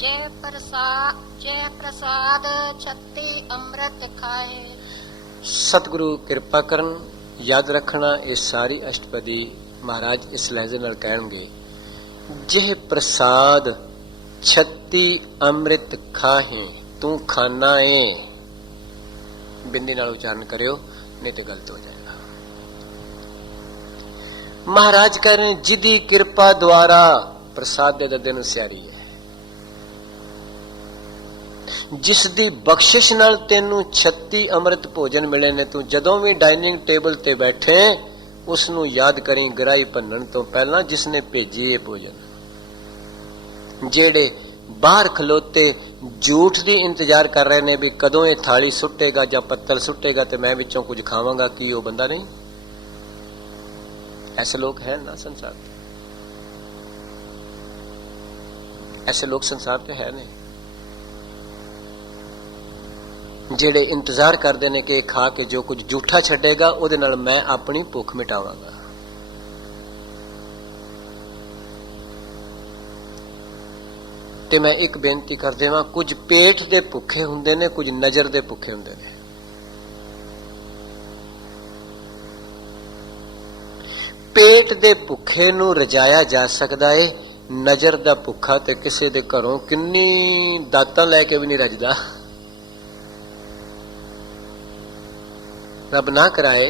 जय प्रसाद छत्ती अमृत खाए। सतगुरु किरपा करन। याद रखना ये सारी अष्टपदी महाराज इस लहजे नाल कहणगे, जिह प्रसाद छत्ती अमृत खाहे तू खाना है। बिंदी नाल उच्चारण करियो, नहीं तो गलत हो जाएगा। महाराज कह रहे हैं, जिदी कृपा द्वारा प्रसाद दे दिन सियारी है, जिस दी बख्शिश नाल तेनू 36 अमृत भोजन मिले ने। तू जदों भी डाइनिंग टेबल ते बैठे उसनू याद करी गराई भन्नण तो पहला जिसने भेजी है भोजन। जेड़े बाहर खलोते झूठ दी इंतजार कर रहे ने भी कदों ये थाली सुटेगा या पत्तल सुटेगा तो मैं विचों कुछ खावांगा, की वो बंदा नहीं? ऐसे लोग हैं ना संसार, ऐसे लोग संसार पे है नहीं, जेड़े इंतजार करते हैं कि खा के जो कुछ जूठा छड़ेगा उहदे नाल मैं अपनी भुख मिटावांगा। ते मैं एक बेनती कर देवां, कुछ पेट दे भुखे हुंदे ने, कुछ नजर दे भुखे हुंदे ने। पेट दे भुखे नूं रजाया जा सकदा है, नजर दा भुखा ते किसे दे घरों किन्नी दातां लैके भी नहीं रजदा। रब ना कराए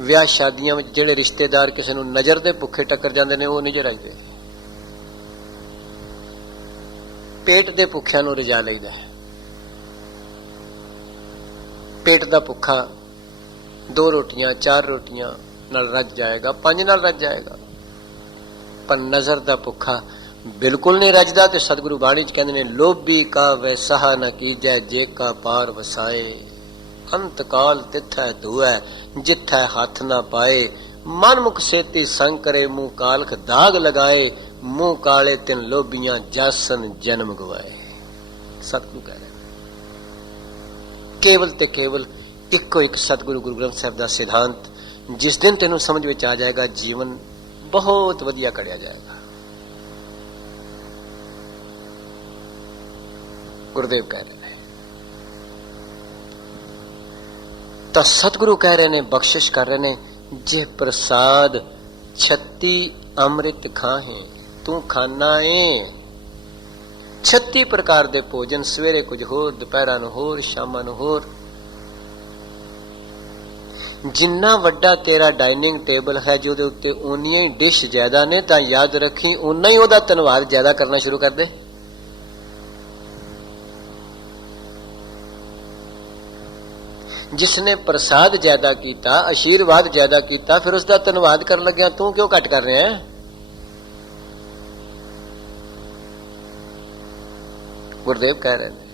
विआह शादियां में जेड़े रिश्तेदार किसी नूं नजर दे भुखे टक्कर जांदे ने, वो नहीं जे रजदे। पेट दे भुखियां नूं रजा लईदा है। पेट दा भुखा 2 रोटियां 4 रोटियां नाल रज जाएगा, 5 नाल रज जाएगा, पर नजर दा भुखा बिल्कुल नहीं रजदा। ते सतगुरु बाणी च कहंदे ने, लोभी का वैसा न कीजै जे का पार वसाए। अंत काल तिथै धुऐ जिथै हाथ ना पाए। मन मुख सेती संग करे मुंह कालख दाग लगाए। मुंह काले तिन लोभियां जासन जन्म गवाए। सतगुरु कह रहे केवल ते केवल इको एक सतगुरु गुरु ग्रंथ साहिब दा सिद्धांत जिस दिन तेनों समझ में आ जाएगा, जीवन बहुत वधिया कढ़िया जाएगा। गुरुदेव कह रहे तो सतगुरु कह रहे ने, बख्शिश कर रहे ने, जे प्रसाद 36 अमृत खाहे तू खाना है। 36 प्रकार दे भोजन, सवेरे कुछ होर, दोपहरा नूं होर, शामां नूं होर। जिन्ना वड्डा तेरा डाइनिंग टेबल है जो दे उत्ते उन्नियां ही डिश ज्यादा ने, तां याद रखी उन्ना ही ओहदा धन्नवाद ज्यादा करना शुरू कर दे। जिसने प्रसाद ज्यादा कीता, आशीर्वाद ज्यादा कीता, फिर उसका धन्नवाद कर लग्या तू क्यों घट कर रहा है? गुरुदेव कह रहे हैं,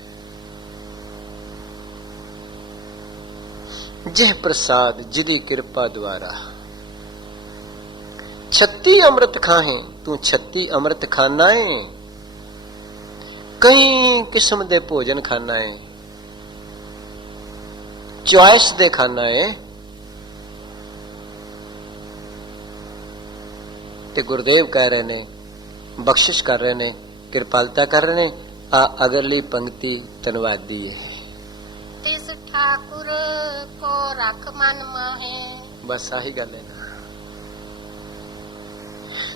जिह प्रसाद जिदी कृपा द्वारा 36 अमृत खाहे तू 36 अमृत खाना है। कई किस्म दे भोजन खाना है, चॉइस दे खाना है। ते गुरुदेव कह रहे ने, बख्शिश कर रहे ने, कृपालता कर रहे ने। आ अगली पंक्ति धन्नवादी है। तिस ठाकुर को रख मन माहे। बस आही गल है ना।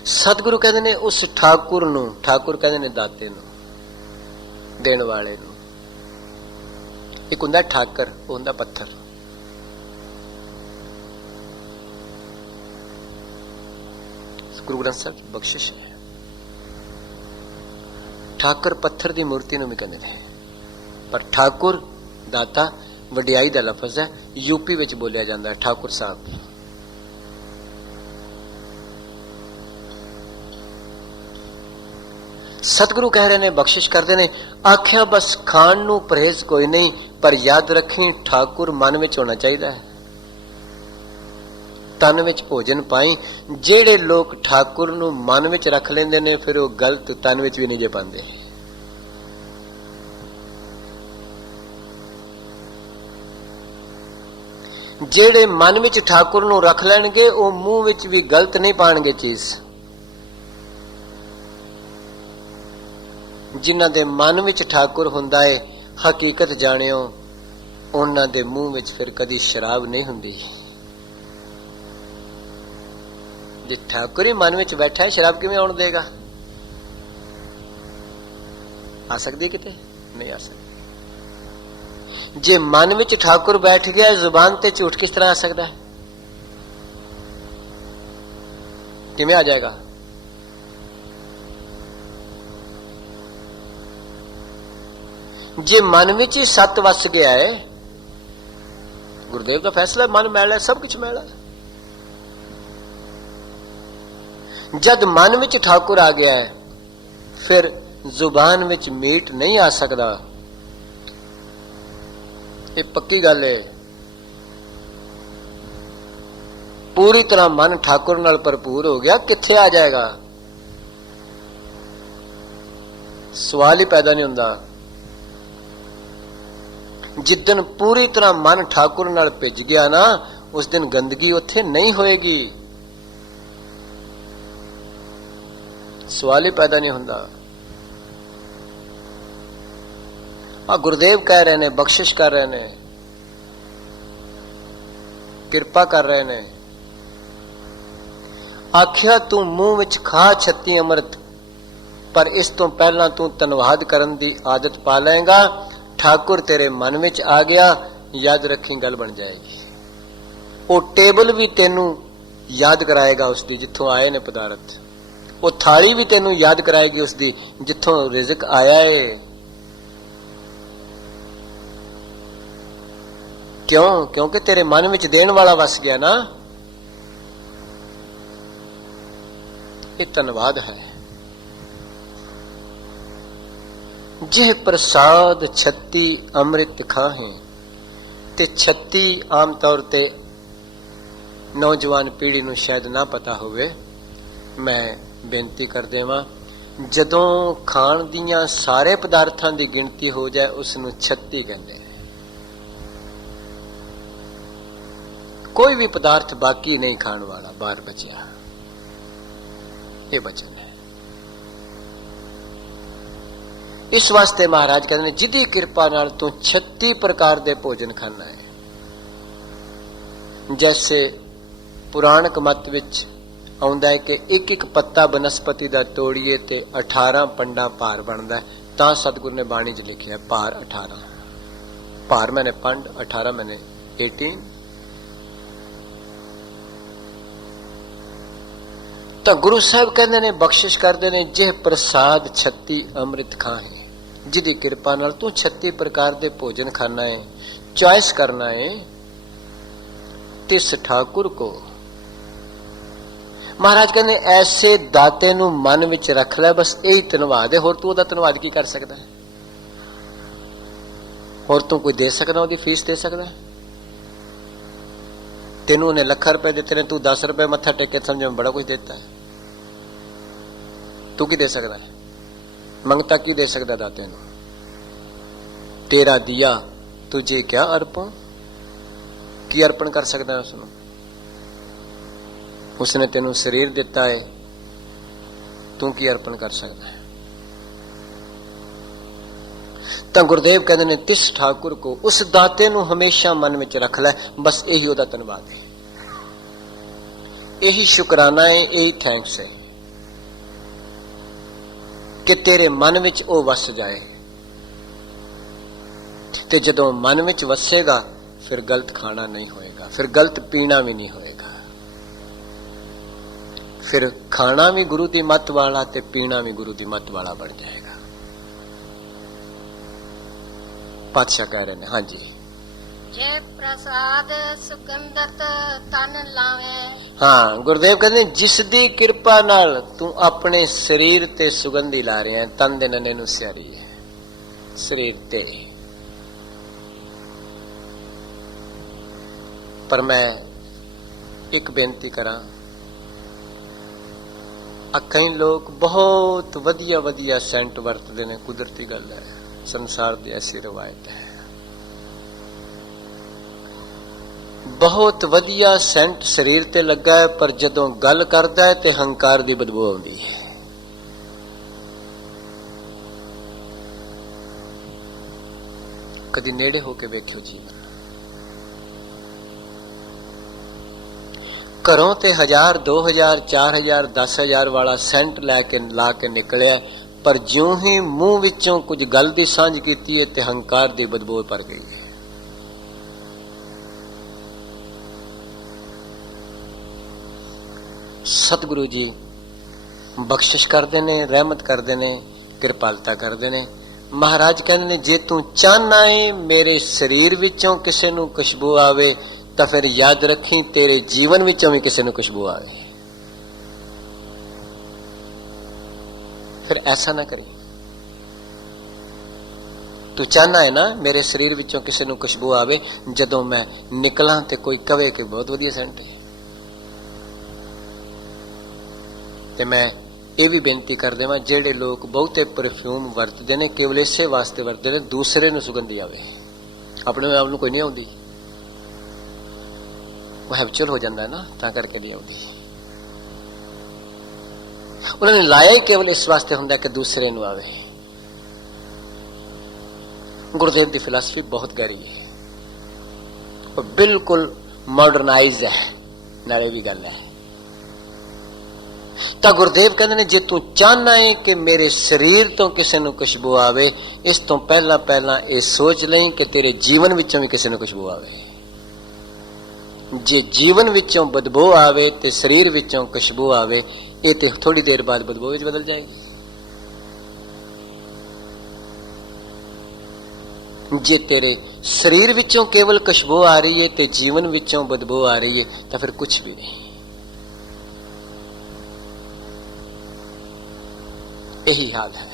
सतगुरु कहते ने उस ठाकुर नूं, ठाकुर कहते ने दाते नूं, देण वाले नूं। एक हुंदा ठाकर, वो हुंदा पत्थर। गुरु ग्रंथ साहिब की बख्शिश है। ठाकर पत्थर की मूर्ति नूं भी कहंदे ने, पर ठाकुर दाता वडियाई दा लफज है। यूपी विच बोलिया जाता है ठाकुर साहब। सतगुरु कह रहे ने, बख्शिश करते ने, आख्या बस खान नूं परहेज कोई नहीं, पर याद रखी ठाकुर मन विच होना चाहिए है। तन विच भोजन पाई। जेड़े लोग ठाकुर नूं मन विच रख लेंदे ने, फिर वो गलत तन विच भी नहीं जे पांदे। जेड़े मन विच ठाकुर नूं रख लैणगे, वो मूंह विच भी गलत नहीं पाणगे चीज। ਜਿਨ੍ਹਾਂ ਦੇ ਮਨ ਵਿੱਚ ਠਾਕੁਰ ਹੁੰਦਾ ਏ, ਹਕੀਕਤ ਜਾਣਿਓ, ਉਹਨਾਂ ਦੇ ਮੂੰਹ ਵਿੱਚ ਫਿਰ ਕਦੀ ਸ਼ਰਾਬ ਨਹੀਂ ਹੁੰਦੀ। ਜੇ ਠਾਕੁਰ ਹੀ ਮਨ ਵਿੱਚ ਬੈਠਾ ਹੈ, ਸ਼ਰਾਬ ਕਿਵੇਂ ਆਉਣ ਦੇਗਾ? ਆ ਸਕਦੀ ਕਿਤੇ? ਨਹੀਂ ਆ ਸਕਦੀ। ਜੇ ਮਨ ਵਿੱਚ ਠਾਕੁਰ ਬੈਠ ਗਿਆ, ਜ਼ੁਬਾਨ ਤੇ ਝੂਠ ਕਿਸ ਤਰ੍ਹਾਂ ਆ ਸਕਦਾ ਹੈ? ਕਿਵੇਂ ਆ ਜਾਏਗਾ? ਜੇ ਮਨ ਵਿੱਚ ਹੀ ਸੱਤ ਵਸ ਗਿਆ ਹੈ, ਗੁਰਦੇਵ ਦਾ ਫੈਸਲਾ, ਮਨ ਮੈਲਾ, ਸਭ ਕੁਝ ਮੈਲਾ। ਜਦ ਮਨ ਵਿੱਚ ਠਾਕੁਰ ਆ ਗਿਆ ਹੈ, ਫਿਰ ਜ਼ੁਬਾਨ ਵਿੱਚ ਮੀਟ ਨਹੀਂ ਆ ਸਕਦਾ। ਇਹ ਪੱਕੀ ਗੱਲ ਹੈ। ਪੂਰੀ ਤਰ੍ਹਾਂ ਮਨ ਠਾਕੁਰ ਨਾਲ ਭਰਪੂਰ ਹੋ ਗਿਆ, ਕਿੱਥੇ ਆ ਜਾਏਗਾ? ਸਵਾਲ ਹੀ ਪੈਦਾ ਨਹੀਂ ਹੁੰਦਾ। ਜਿੱਦਨ ਪੂਰੀ ਤਰ੍ਹਾਂ ਮਨ ਠਾਕੁਰ ਨਾਲ ਭਿੱਜ ਗਿਆ ਨਾ, ਉਸ ਦਿਨ ਗੰਦਗੀ ਉੱਥੇ ਨਹੀਂ ਹੋਏਗੀ। ਸਵਾਲ ਹੀ ਪੈਦਾ ਨਹੀਂ ਹੁੰਦਾ। ਆ ਗੁਰਦੇਵ ਕਹਿ ਰਹੇ ਨੇ, ਬਖਸ਼ਿਸ਼ ਕਰ ਰਹੇ ਨੇ, ਕਿਰਪਾ ਕਰ ਰਹੇ ਨੇ। ਆਖਿਆ ਤੂੰ ਮੂੰਹ ਵਿੱਚ ਖਾ 36 ਅੰਮ੍ਰਿਤ, ਪਰ ਇਸ ਤੋਂ ਪਹਿਲਾਂ ਤੂੰ ਧੰਨਵਾਦ ਕਰਨ ਦੀ ਆਦਤ ਪਾ ਲਏਗਾ। ਠਾਕੁਰ ਤੇਰੇ ਮਨ ਵਿੱਚ ਆ ਗਿਆ, ਯਾਦ ਰੱਖੀ ਗੱਲ ਬਣ ਜਾਏਗੀ। ਉਹ ਟੇਬਲ ਵੀ ਤੈਨੂੰ ਯਾਦ ਕਰਾਏਗਾ ਉਸਦੀ, ਜਿੱਥੋਂ ਆਏ ਨੇ ਪਦਾਰਥ। ਉਹ ਥਾਲੀ ਵੀ ਤੈਨੂੰ ਯਾਦ ਕਰਾਏਗੀ ਉਸਦੀ, ਜਿੱਥੋਂ ਰਿਜ਼ਕ ਆਇਆ ਏ। ਕਿਉਂ? ਕਿਉਂਕਿ ਤੇਰੇ ਮਨ ਵਿੱਚ ਦੇਣ ਵਾਲਾ ਵਸ ਗਿਆ ਨਾ। ਇਹ ਧੰਨਵਾਦ ਹੈ। ਜਿਹ ਪ੍ਰਸਾਦ 36 ਅੰਮ੍ਰਿਤ ਖਾਹੇ। ਤੇ 36 ਆਮ ਤੌਰ ਤੇ ਨੌਜਵਾਨ ਪੀੜ੍ਹੀ ਨੂੰ ਸ਼ਾਇਦ ਨਾ ਪਤਾ ਹੋਵੇ, ਮੈਂ ਬੇਨਤੀ ਕਰ ਦੇਵਾਂ। ਜਦੋਂ ਖਾਣ ਦੀਆਂ ਸਾਰੇ ਪਦਾਰਥਾਂ ਦੀ ਗਿਣਤੀ ਹੋ ਜਾਏ, ਉਸ ਨੂੰ 36 ਕਹਿੰਦੇ ਨੇ। ਕੋਈ ਵੀ ਪਦਾਰਥ ਬਾਕੀ ਨਹੀਂ ਖਾਣ ਵਾਲਾ, ਬਾਹਰ ਬਚਿਆ। ਇਹ ਬਚਨ ਹੈ। ਇਸ ਵਾਸਤੇ ਮਹਾਰਾਜ ਕਹਿੰਦੇ ਨੇ, ਜਿਹਦੀ ਕਿਰਪਾ ਨਾਲ ਤੂੰ 36 ਪ੍ਰਕਾਰ ਦੇ ਭੋਜਨ ਖਾਣਾ ਹੈ। ਜੈਸੇ ਪੁਰਾਣਕ ਮਤ ਵਿੱਚ ਆਉਂਦਾ ਹੈ ਕਿ ਇੱਕ ਇੱਕ ਪੱਤਾ ਬਨਸਪਤੀ ਦਾ ਤੋੜੀਏ ਤੇ 18 ਪੰਡਾ ਭਾਰ ਬਣਦਾ, ਤਾਂ ਸਤਿਗੁਰੂ ਨੇ ਬਾਣੀ 'ਚ ਲਿਖਿਆ ਭਾਰ 18। ਭਾਰ ਮੈਨੇ ਪੰਡ, 18 ਮੈਨੇ 18। ਤਾਂ ਗੁਰੂ ਸਾਹਿਬ ਕਹਿੰਦੇ ਨੇ, ਬਖਸ਼ਿਸ਼ ਕਰਦੇ ਨੇ, ਜੇ ਪ੍ਰਸਾਦ 36 ਅੰਮ੍ਰਿਤ ਖਾਹੇ। ਜਿਹਦੀ ਕਿਰਪਾ ਨਾਲ ਤੂੰ 36 ਪ੍ਰਕਾਰ ਦੇ ਭੋਜਨ ਖਾਣਾ ਹੈ, ਚॉइस ਕਰਨਾ ਹੈ। ਤਿਸ ਠਾਕੁਰ ਕੋ ਮਹਾਰਾਜ ਕਹਿੰਦੇ, ਐਸੇ ਦਾਤੇ ਨੂੰ ਮਨ ਵਿੱਚ ਰੱਖ ਲੈ, ਬਸ ਇਹੀ ਧੰਨਵਾਦ ਹੈ। ਹੋਰ ਤੂੰ ਉਹਦਾ ਧੰਨਵਾਦ ਕੀ ਕਰ ਸਕਦਾ ਹੈ? ਹੋਰ ਤੂੰ ਕੋਈ ਦੇ ਸਕਦਾ, ਉਹਦੀ ਫੀਸ ਦੇ ਸਕਦਾ? ਤੈਨੂੰ ਉਹਨੇ ਲੱਖਾਂ ਰੁਪਏ ਦਿੱਤੇ ਨੇ, ਤੂੰ 10 ਰੁਪਏ ਮੱਥਾ ਟੇਕ ਕੇ ਸਮਝ ਬੜਾ ਕੁਝ ਦਿੱਤਾ ਹੈ। ਤੂੰ ਕੀ ਦੇ ਸਕਦਾ ਹੈ? ਮੰਗਤਾ ਕੀ ਦੇ ਸਕਦਾ ਦਾਤੇ ਨੂੰ? ਤੇਰਾ ਦਿया ਤੁਝੇ ਕਿਆ ਅਰਪਣ, ਕੀ ਅਰਪਣ ਕਰ ਸਕਦਾ ਹੈ ਉਸਨੂੰ? ਉਸਨੇ ਤੈਨੂੰ ਸਰੀਰ ਦਿੱਤਾ ਹੈ, ਤੂੰ ਕੀ ਅਰਪਣ ਕਰ ਸਕਦਾ ਹੈ? ਤਾਂ ਗੁਰਦੇਵ ਕਹਿੰਦੇ ਨੇ, ਤਿਸ ਠਾਕੁਰ ਕੋ, ਉਸ ਦਾਤੇ ਨੂੰ ਹਮੇਸ਼ਾ ਮਨ ਵਿੱਚ ਰੱਖ ਲੈ, ਬਸ ਇਹੀ ਉਹਦਾ ਧੰਨਵਾਦ ਹੈ, ਇਹੀ ਸ਼ੁਕਰਾਨਾ ਹੈ, ਇਹੀ ਥੈਂਕਸ ਹੈ ਕਿ ਤੇਰੇ ਮਨ ਵਿੱਚ ਉਹ ਵਸ ਜਾਏ। ਤੇ ਜਦੋਂ ਮਨ ਵਿੱਚ ਵਸੇਗਾ, ਫਿਰ ਗਲਤ ਖਾਣਾ ਨਹੀਂ ਹੋਏਗਾ, ਫਿਰ ਗਲਤ ਪੀਣਾ ਵੀ ਨਹੀਂ ਹੋਏਗਾ। ਫਿਰ ਖਾਣਾ ਵੀ ਗੁਰੂ ਦੀ ਮੱਤ ਵਾਲਾ ਤੇ ਪੀਣਾ ਵੀ ਗੁਰੂ ਦੀ ਮੱਤ ਵਾਲਾ ਬਣ ਜਾਏਗਾ। ਪਾਤਸ਼ਾਹ ਕਹਿ ਰਹੇ ਨੇ, ਹਾਂਜੀ, ਜੇ ਪ੍ਰਸਾਦ ਸੁਗੰਧਤ ਤਨ ਲਾਵੇ। ਹਾਂ, ਗੁਰਦੇਵ ਕਹਿੰਦੇ, ਜਿਸ ਦੀ ਕਿਰਪਾ ਨਾਲ ਤੂੰ ਆਪਣੇ ਸਰੀਰ ਤੇ ਸੁਗੰਧੀ ਲਾ ਰਿਹਾ, ਤਨ ਦੇ ਨੰਨੇ ਨੂੰ ਸਿਆਰੀ ਹੈ ਸਰੀਰ ਤੇ। ਪਰ ਮੈਂ ਇੱਕ ਬੇਨਤੀ ਕਰਾਂ, ਕਈ ਲੋਕ ਬਹੁਤ ਵਧੀਆ ਵਧੀਆ ਸੈਂਟ ਵਰਤਦੇ ਨੇ, ਕੁਦਰਤੀ ਗੱਲ ਹੈ, ਸੰਸਾਰ ਦੀ ਐਸੀ ਰਵਾਇਤ ਹੈ। ਬਹੁਤ ਵਧੀਆ ਸੈਂਟ ਸਰੀਰ ਤੇ ਲੱਗਾ ਹੈ, ਪਰ ਜਦੋਂ ਗੱਲ ਕਰਦਾ ਹੈ ਤੇ ਹੰਕਾਰ ਦੀ ਬਦਬੂ ਆਉਂਦੀ ਹੈ। कदी नेड़े होके वेख्यो जीवन। घरों ते 1000 2000 4000 10,000 वाला सेंट लैके ला के निकलिया, पर ज्यों ही मुंह विचों कुछ गल दी सांझ कीती है ते हंकार दी बदबू भर गई है। सतगुरु जी बख्शिश करते ने, रहमत करते ने, कृपालता करते ने। महाराज कहते ने जे तू चाहना है मेरे शरीर विचों किसी नूं खुशबू आवे तो फिर याद रखी तेरे जीवन विचों भी किसी नूं खुशबू आवे। फिर ऐसा ना करी। तू चाहना है ना मेरे शरीर विचों किसी नूं खुशबू आवे, जदों मैं निकला ते कोई कवे कि बहुत वधिया सेंट है। ते मैं ये भी बेनती कर देवां जेड़े लोग बहुते परफ्यूम वरतते ने केवल इसे वास्ते वरतते ने दूसरे नूं सुगंधी आवे, अपने आप नूं कोई नहीं आउंदी। वो हैबिचुअल हो जाता है ना, तां करके नहीं आउंदी। उन्होंने लाया ही केवल इस वास्ते हुंदा कि दूसरे नूं आवे। गुरुदेव की फिलासफी बहुत गहरी है और बिल्कुल मॉडर्नाइज है, नाले भी गल है। तो गुरुदेव कहते ने जे तू चाहना है कि मेरे शरीर तो किसी नूं खुशबू आवे, इस तो पहला पहला ये सोच लें कि तेरे जीवन विचों भी किसी नूं खुशबू आवे। जे जीवन विचों बदबू आवे ते शरीर विचों खुशबू आवे, ये तो थोड़ी देर बाद बदबू विच बदल जाएगी। जे तेरे शरीर विचों केवल खुशबू आ रही है ते जीवन विचों बदबू आ रही है तो फिर कुछ भी नहीं। यही हाल है।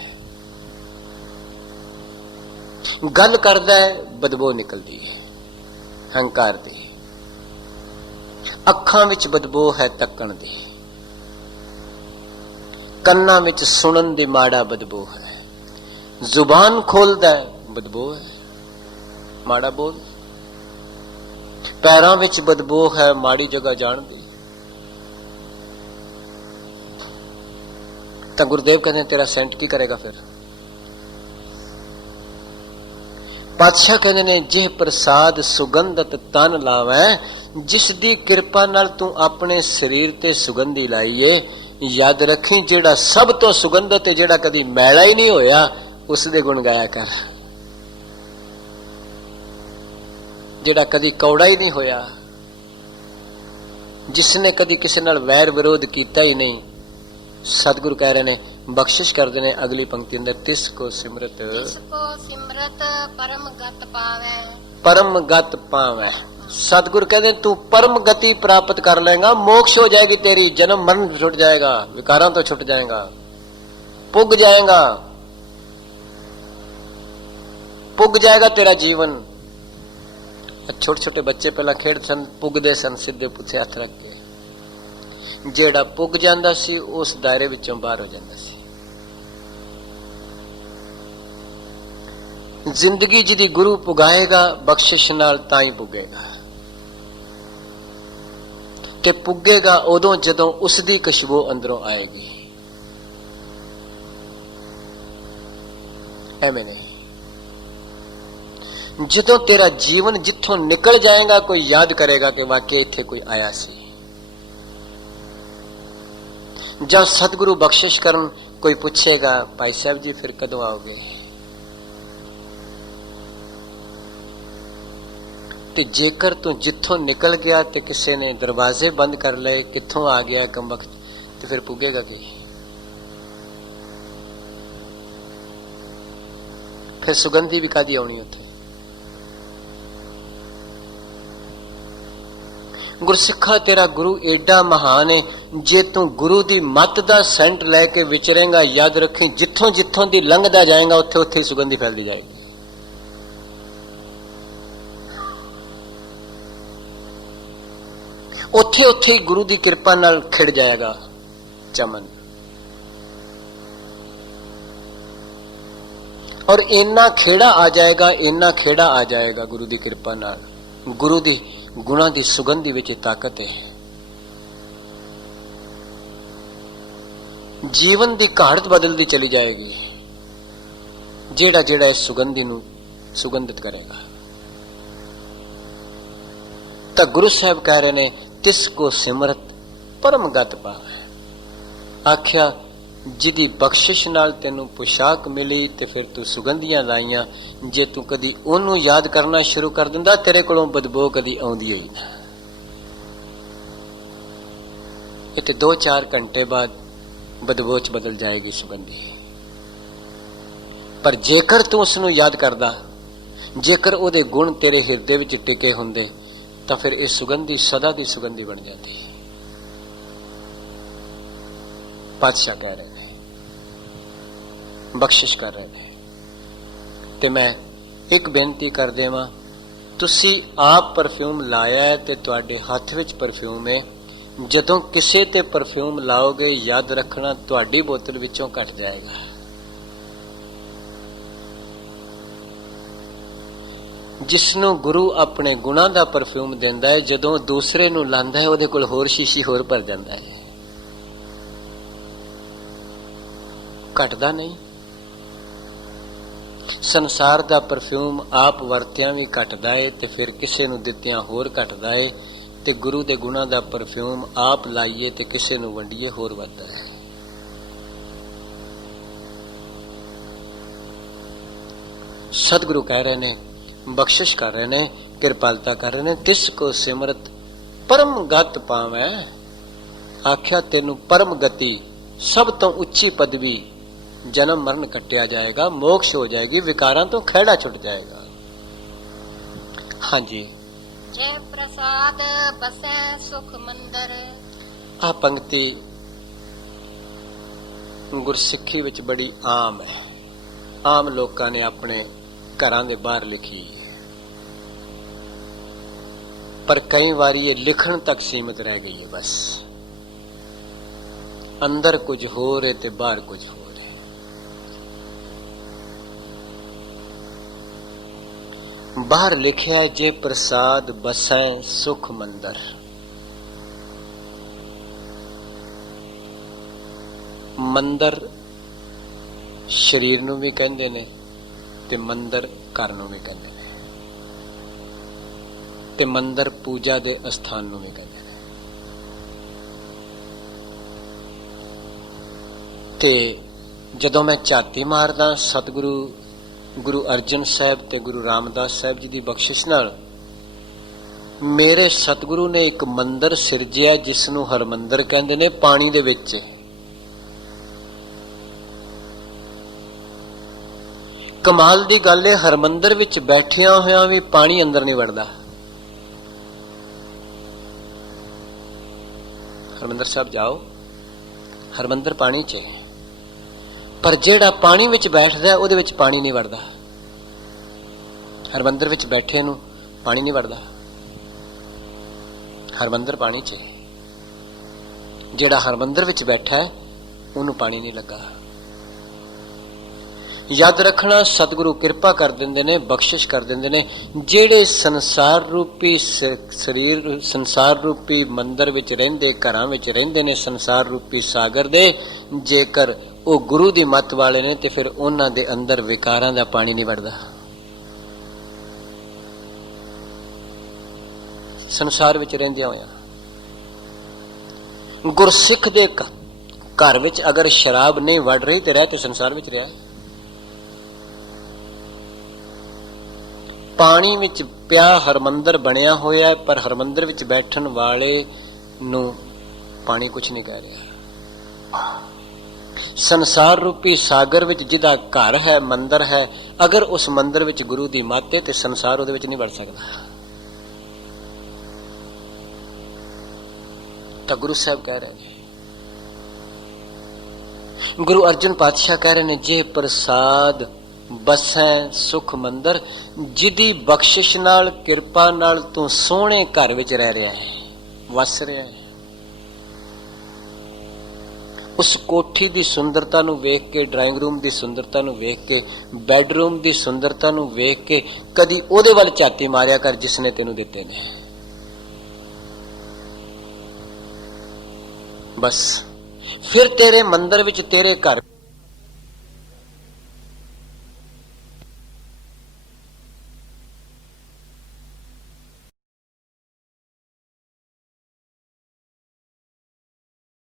गल करदा है बदबू निकलती है हंकार दी, अखां विच बदबू है तकण दी, कन्नां विच सुनन दी माड़ा बदबू है, जुबान खोलदा है बदबू है माड़ा बोल, पैरां विच बदबू है माड़ी जगह जाण दी। तो गुरुदेव कहते हैं तेरा सेंट की करेगा फिर। पातशाह कहते ने जे प्रसाद सुगंधत तन लावै, जिस दी कृपा नाल तू अपने शरीर ते सुगंधी लाईए, याद रखी जेड़ा सब तो सुगंधत है, जेड़ा कदी मैला ही नहीं होया, उस दे गुण गाया कर। जेड़ा कदी कौड़ा ही नहीं होया, जिसने कदी किसी नाल वैर विरोध किया ही नहीं, सतगुरु कह रहे ने बख्शिश करते ने अगली पंक्ति अंदर तिसको सिमरत परम गत पावै, परम गत पावै। सतगुरु कहते तू परम गति प्राप्त कर लेगा, मोक्ष हो जाएगी तेरी, जन्म मरण छुट जाएगा, विकारों तो छुट जाएगा, पुग जाएगा, पुग जाएगा तेरा जीवन। छोटे छोटे बच्चे पहला खेड सन, पुगदे सन सीधे पुथे हथ रख के, जेड़ा पुग जांदा सी उस दायरे विचों बाहर हो जांदा सी। जिंदगी जिदी गुरु पुगाएगा बख्शिश नाल तां ही पुगेगा, ते पुगेगा उदों जदों उसदी खुशबू अंदरों आएगी। एवें नहीं, जदों तेरा जीवन जिथों निकल जाएगा कोई याद करेगा कि वाकई इत्थे कोई आया सी। जब सतगुरु बख्शिश करन कोई पूछेगा भाई साहब जी फिर कदों आओगे, ते जेकर तू जिथों निकल गया ते किसी ने दरवाजे बंद कर लए, किथों आ गया कमबख्त, तो फिर पुगेगा कि फिर सुगंधी भी कादी आनी उथे। गुरसिखा तेरा गुरु एडा महान है, जे तू गुरु दी मत दा सेंट लैके विचरेगा, याद रखी जिथों जिथों दी लंघदा जाएगा उत्थे उत्थे सुगंधी फैलती जाएगी। उत्थे उत्थे ही गुरु दी कृपा नाल खिड़ जाएगा चमन। और इन्ना खेड़ा आ जाएगा, इन्ना खेड़ा आ जाएगा गुरु दी कृपा नाल। गुरु दी गुणा दी सुगंधी विच ताकत है। जीवन दी घाड़त बदलती चली जाएगी जेड़ा जेड़ा इस सुगंधी नू ਸੁਗੰਧਿਤ ਕਰੇਗਾ। ਤਾਂ ਗੁਰੂ ਸਾਹਿਬ ਕਹਿ ਰਹੇ ਨੇ ਤਿਸ ਕੋ ਸਿਮਰਤ ਪਰਮ ਗਤ ਪਾਵੈ। ਆਖਿਆ ਜਿਹਦੀ ਬਖਸ਼ਿਸ਼ ਨਾਲ ਤੈਨੂੰ ਪੁਸ਼ਾਕ ਮਿਲੀ ਤੇ ਫਿਰ ਤੂੰ ਸੁਗੰਧੀਆਂ ਲਾਈਆਂ, ਜੇ ਤੂੰ ਕਦੀ ਉਹਨੂੰ ਯਾਦ ਕਰਨਾ ਸ਼ੁਰੂ ਕਰ ਦਿੰਦਾ ਤੇਰੇ ਕੋਲੋਂ ਬਦਬੂ ਕਦੀ ਆਉਂਦੀ ਹੋਈ ਨਾ। ਇਹ ਤੇ 2-4 ਘੰਟੇ ਬਾਅਦ ਬਦਬੂ ਚ ਬਦਲ ਜਾਏਗੀ ਸੁਗੰਧੀ। ਪਰ ਜੇਕਰ ਤੂੰ ਉਸ ਨੂੰ ਯਾਦ ਕਰਦਾ, ਜੇਕਰ ਉਹਦੇ ਗੁਣ ਤੇਰੇ ਹਿਰਦੇ ਵਿੱਚ ਟਿਕੇ ਹੁੰਦੇ, ਤਾਂ ਫਿਰ ਇਹ ਸੁਗੰਧੀ ਸਦਾ ਦੀ ਸੁਗੰਧੀ ਬਣ ਜਾਂਦੀ। ਪਾਤਸ਼ਾਹ ਕਹਿ ਰਹੇ ਨੇ, ਬਖਸ਼ਿਸ਼ ਕਰ ਰਹੇ ਨੇ। ਤੇ ਮੈਂ ਇੱਕ ਬੇਨਤੀ ਕਰ ਦੇਵਾਂ, ਤੁਸੀਂ ਆਪ ਪਰਫਿਊਮ ਲਾਇਆ ਹੈ ਤੇ ਤੁਹਾਡੇ ਹੱਥ ਵਿੱਚ ਪਰਫਿਊਮ ਹੈ। ਜਦੋਂ ਕਿਸੇ ਤੇ ਪਰਫਿਊਮ ਲਾਓਗੇ, ਯਾਦ ਰੱਖਣਾ ਤੁਹਾਡੀ ਬੋਤਲ ਵਿੱਚੋਂ ਘਟ ਜਾਏਗਾ। ਜਿਸਨੂੰ ਗੁਰੂ ਆਪਣੇ ਗੁਣਾਂ ਦਾ ਪਰਫਿਊਮ ਦਿੰਦਾ ਹੈ, ਜਦੋਂ ਦੂਸਰੇ ਨੂੰ ਲਾਂਦਾ ਹੈ ਉਹਦੇ ਕੋਲ ਹੋਰ ਸ਼ੀਸ਼ੀ ਹੋਰ ਭਰ ਜਾਂਦਾ ਹੈ, ਘਟਦਾ ਨਹੀਂ। ਸੰਸਾਰ ਦਾ ਪਰਫਿਊਮ ਆਪ ਵਰਤਿਆਂ ਵੀ ਘਟਦਾ ਹੈ ਤੇ ਫਿਰ ਕਿਸੇ ਨੂੰ ਦਿੱਤਿਆਂ ਹੋਰ ਘਟਦਾ ਹੈ, ਤੇ ਗੁਰੂ ਦੇ ਗੁਣਾਂ ਦਾ ਪਰਫਿਊਮ ਆਪ ਲਾਈਏ ਤੇ ਕਿਸੇ ਨੂੰ ਵੰਡੀਏ ਹੋਰ ਵੱਧਦਾ ਹੈ। ਸਤਿਗੁਰੂ ਕਹਿ ਰਹੇ ਨੇ, ਬਖਸ਼ਿਸ਼ ਕਰ ਰਹੇ ਨੇ, ਕਿਰਪਾਲਤਾ ਕਰ ਰਹੇ ਨੇ, ਤਿਸ ਕੋ ਸਿਮਰਤ ਪਰਮ ਗਤ ਪਾਵੈ। ਆਖਿਆ ਤੈਨੂੰ ਪਰਮ ਗਤੀ, ਸਭ ਤੋਂ ਉੱਚੀ ਪਦਵੀ, ਜਨਮ ਮਰਨ ਕੱਟਿਆ ਜਾਏਗਾ, ਮੋਕਸ਼ ਹੋ ਜਾਏਗੀ, ਵਿਕਾਰਾਂ ਤੋਂ ਖਹਿੜਾ ਛੁੱਟ ਜਾਏਗਾ। ਹਾਂਜੀ, ਜੇ ਪ੍ਰਸਾਦ ਬਸੈ ਸੁਖ ਮੰਦਰ। ਆ ਪੰਕਤੀ ਗੁਰਸਿੱਖੀ ਵਿੱਚ ਬੜੀ ਆਮ ਹੈ, ਆਮ ਲੋਕਾਂ ਨੇ ਆਪਣੇ ਘਰਾਂ ਦੇ ਬਾਹਰ ਲਿਖੀ, ਪਰ ਕਈ ਵਾਰੀ ਇਹ ਲਿਖਣ ਤੱਕ ਸੀਮਿਤ ਰਹਿ ਗਈ ਹੈ। ਬਸ ਅੰਦਰ ਕੁਝ ਹੋਰ ਹੈ ਤੇ ਬਾਹਰ ਕੁਝ ਹੋਰ ਹੈ। ਬਾਹਰ ਲਿਖਿਆ ਜੇ ਪ੍ਰਸਾਦ ਬਸੈ ਸੁਖ ਮੰਦਰ। ਮੰਦਰ ਸਰੀਰ ਨੂੰ ਵੀ ਕਹਿੰਦੇ ਨੇ ਤੇ ਮੰਦਰ ਘਰ ਨੂੰ ਵੀ ਕਹਿੰਦੇ ਨੇ, ਤੇ ਮੰਦਰ ਪੂਜਾ ਦੇ ਅਸਥਾਨ ਨੂੰ ਵੀ ਕਹਿੰਦੇ ਨੇ। ਤੇ ਜਦੋਂ ਮੈਂ ਝਾਤੀ ਮਾਰਦਾ ਸਤਿਗੁਰੂ ਗੁਰੂ ਅਰਜਨ ਸਾਹਿਬ ਤੇ ਗੁਰੂ ਰਾਮਦਾਸ ਸਾਹਿਬ ਜੀ ਦੀ ਬਖਸ਼ਿਸ਼ ਨਾਲ, ਮੇਰੇ ਸਤਿਗੁਰੂ ਨੇ ਇੱਕ ਮੰਦਰ ਸਿਰਜਿਆ ਜਿਸ ਨੂੰ ਹਰਮੰਦਰ ਕਹਿੰਦੇ ਨੇ, ਪਾਣੀ ਦੇ ਵਿੱਚ। ਕਮਾਲ ਦੀ ਗੱਲ ਹੈ, ਹਰਮੰਦਰ ਵਿੱਚ ਬੈਠਿਆਂ ਹੋਇਆਂ ਵੀ ਪਾਣੀ ਅੰਦਰ ਨਹੀਂ ਵੜਦਾ। ਹਰਮੰਦਰ ਸਾਹਿਬ ਜਾਓ, ਹਰਮੰਦਰ ਪਾਣੀ 'ਚ ਹੈ, ਪਰ ਜਿਹੜਾ ਪਾਣੀ ਵਿੱਚ ਬੈਠਦਾ ਉਹਦੇ ਵਿੱਚ ਪਾਣੀ ਨਹੀਂ ਵੜਦਾ। ਹਰਮੰਦਰ ਵਿੱਚ ਬੈਠੇ ਨੂੰ ਪਾਣੀ ਨਹੀਂ ਵੜਦਾ। ਹਰਮੰਦਰ ਪਾਣੀ 'ਚ ਹੈ, ਜਿਹੜਾ ਹਰਮੰਦਰ ਵਿੱਚ ਬੈਠਾ ਹੈ ਉਹਨੂੰ ਪਾਣੀ ਨਹੀਂ ਲੱਗਾ। ਯਾਦ ਰੱਖਣਾ, ਸਤਿਗੁਰੂ ਕਿਰਪਾ ਕਰ ਦਿੰਦੇ ਨੇ, ਬਖਸ਼ਿਸ਼ ਕਰ ਦਿੰਦੇ ਨੇ। ਜਿਹੜੇ ਸੰਸਾਰ ਰੂਪੀ ਸਰੀਰ, ਸੰਸਾਰ ਰੂਪੀ ਮੰਦਰ ਵਿੱਚ ਰਹਿੰਦੇ, ਘਰਾਂ ਵਿੱਚ ਰਹਿੰਦੇ ਨੇ ਸੰਸਾਰ ਰੂਪੀ ਸਾਗਰ ਦੇ, ਜੇਕਰ ਉਹ ਗੁਰੂ ਦੀ ਮੱਤ ਵਾਲੇ ਨੇ ਤੇ ਫਿਰ ਉਹਨਾਂ ਦੇ ਅੰਦਰ ਵਿਕਾਰਾਂ ਦਾ ਪਾਣੀ ਨਹੀਂ ਵੜਦਾ। ਸੰਸਾਰ ਵਿੱਚ ਰਹਿੰਦਿਆਂ ਹੋਇਆਂ ਗੁਰਸਿੱਖ ਦੇ ਘਰ ਵਿੱਚ ਅਗਰ ਸ਼ਰਾਬ ਨਹੀਂ ਵੜ ਰਹੀ ਤੇ ਰਹਿ ਤੇ ਸੰਸਾਰ ਵਿੱਚ ਰਿਹਾ। ਪਾਣੀ ਵਿੱਚ ਪਿਆ ਹਰਮੰਦਰ ਬਣਿਆ ਹੋਇਆ, ਪਰ ਹਰਮੰਦਰ ਵਿੱਚ ਬੈਠਣ ਵਾਲੇ ਨੂੰ ਪਾਣੀ ਕੁਛ ਨਹੀਂ ਕਹਿ ਰਿਹਾ। ਸੰਸਾਰ ਰੂਪੀ ਸਾਗਰ ਵਿੱਚ ਜਿਹਦਾ ਘਰ ਹੈ, ਮੰਦਰ ਹੈ, ਅਗਰ ਉਸ ਮੰਦਰ ਵਿੱਚ ਗੁਰੂ ਦੀ ਮੱਤ ਹੈ ਤੇ ਸੰਸਾਰ ਉਹਦੇ ਵਿੱਚ ਨਹੀਂ ਵੜ ਸਕਦਾ। ਤਾਂ ਗੁਰੂ ਸਾਹਿਬ ਕਹਿ ਰਹੇ ਨੇ, ਗੁਰੂ ਅਰਜਨ ਪਾਤਸ਼ਾਹ ਕਹਿ ਰਹੇ ਨੇ, ਜੇ ਪ੍ਰਸਾਦ ਬਸੈ ਸੁਖ ਮੰਦਰ। ਜਿਹਦੀ ਬਖਸ਼ਿਸ਼ ਨਾਲ, ਕਿਰਪਾ ਨਾਲ ਤੂੰ ਸੋਹਣੇ ਘਰ ਵਿੱਚ ਰਹਿ ਰਿਹਾ ਹੈ, ਵਸ ਰਿਹਾ ਹੈ। ਉਸ ਕੋਠੀ ਦੀ ਸੁੰਦਰਤਾ ਨੂੰ ਵੇਖ ਕੇ, ਡਰਾਇੰਗ ਰੂਮ ਦੀ ਸੁੰਦਰਤਾ ਨੂੰ ਵੇਖ ਕੇ, ਬੈਡਰੂਮ ਦੀ ਸੁੰਦਰਤਾ ਨੂੰ ਵੇਖ ਕੇ ਕਦੀ ਉਹਦੇ ਵੱਲ ਝਾਤੀ ਮਾਰਿਆ ਕਰ ਜਿਸ ਨੇ ਤੈਨੂੰ ਦਿੱਤੇ ਨੇ। ਬਸ ਫਿਰ ਤੇਰੇ ਮੰਦਰ ਵਿੱਚ, ਤੇਰੇ ਘਰ